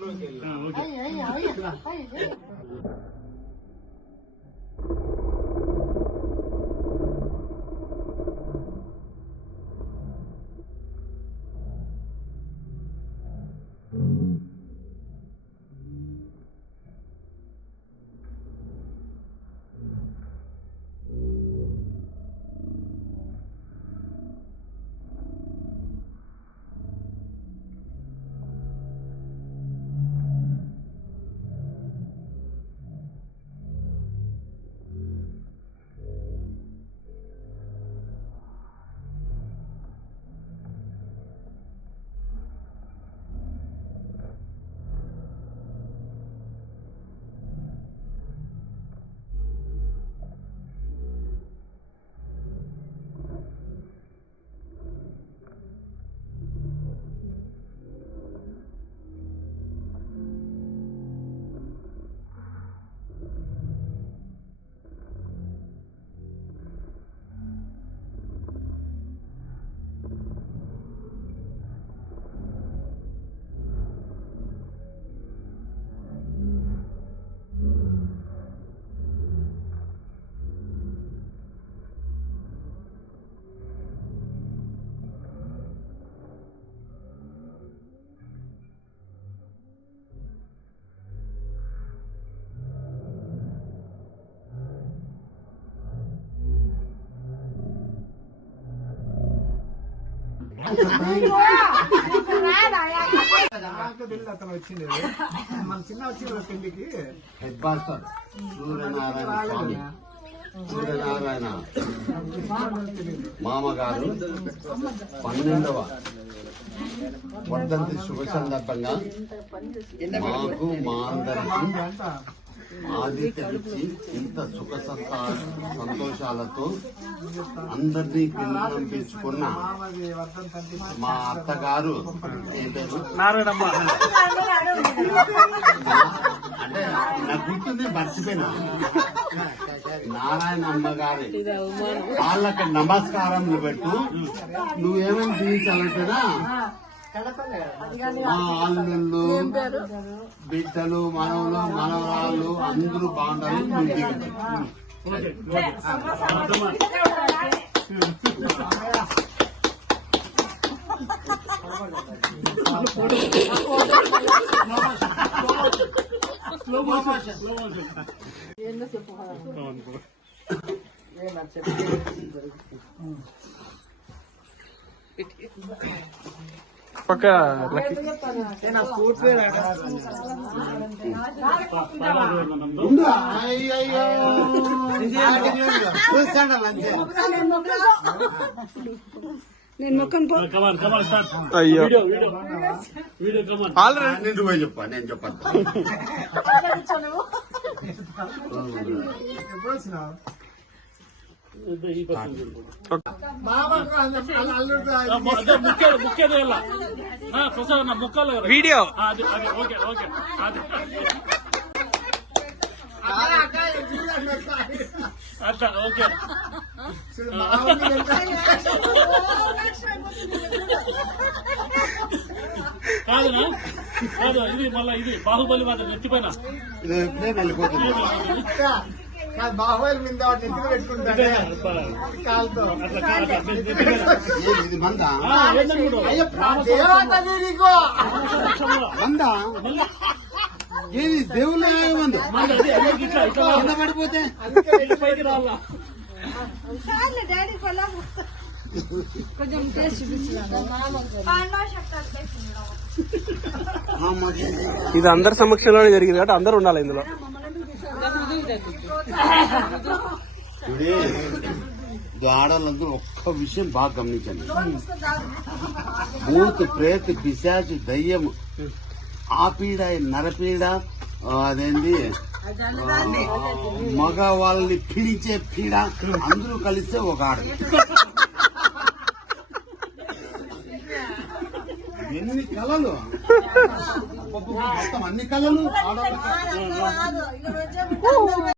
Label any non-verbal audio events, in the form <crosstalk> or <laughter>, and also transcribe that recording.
哎呀哎呀哎呀哎呀 వచ్చింది మన చిన్న వచ్చింది పెళ్ళికి హెడ్ మాస్టర్ సూర్యనారాయణ స్వామి. సూర్యనారాయణ. మామగారు పన్నెండవ వర్ధంతి శుభ సందర్భంగా మాకు మా అందరికీ ఆదిత్యమిచ్చి ఇంత సుఖ సంతా సంతోషాలతో అందరినీ తండ్రి మా అత్తగారు అంటే నాకు గుర్తుంది మర్చిపోయినా. నారాయణ అమ్మగారి వాళ్ళకి నమస్కారములు పెట్టు. నువ్వేమని జీవించాలంటేనా అల్లుళ్ళు బిడ్డలు మనవలు మనవరాళ్ళు అందరూ బాగుండాలి. జీవించు పక్క అయ్యో. ఆల్రెడీ నేను పోయి చెప్పా నేను చెప్పను ఎప్పుడు వచ్చినావు? మామకు అల్లుడు ముక్కలు వీడియో అది అది ఓకే ఓకే అది అట్లా ఓకే కాదునా కాదు ఇది మళ్ళా ఇది బాహుబలి మాత్రం నెత్తిపోయిన బాహుబలి మీద ఎత్తుకు పెట్టుకుంటానే కాలుతో. ఇది మందా? ఆ, ఏందనుకుంటావు? దేవత నీకు మందా? ఏది దేవుళ్ళ మందు. కింద పడిపోతే? కొంచెం టేస్ట్ ఇది అందరి సమక్షంలోనే జరిగింది కాబట్టి అందరూ ఉండాలి ఇందులో. ఆడాలందరూ ఒక్క విషయం బాగా గమనించండి. భూత్ ప్రేత్ పిశాచు దయ్యం ఆ పీడ నరపీడ అదేంటి అదేంది? మగ వాళ్ళని పీడించే పీడ అందరూ కలిస్తే ఒక ఆడ ఎన్ని కళలు? <laughs> మొత్తం అన్ని కళలు? ఆడవాళ్ళ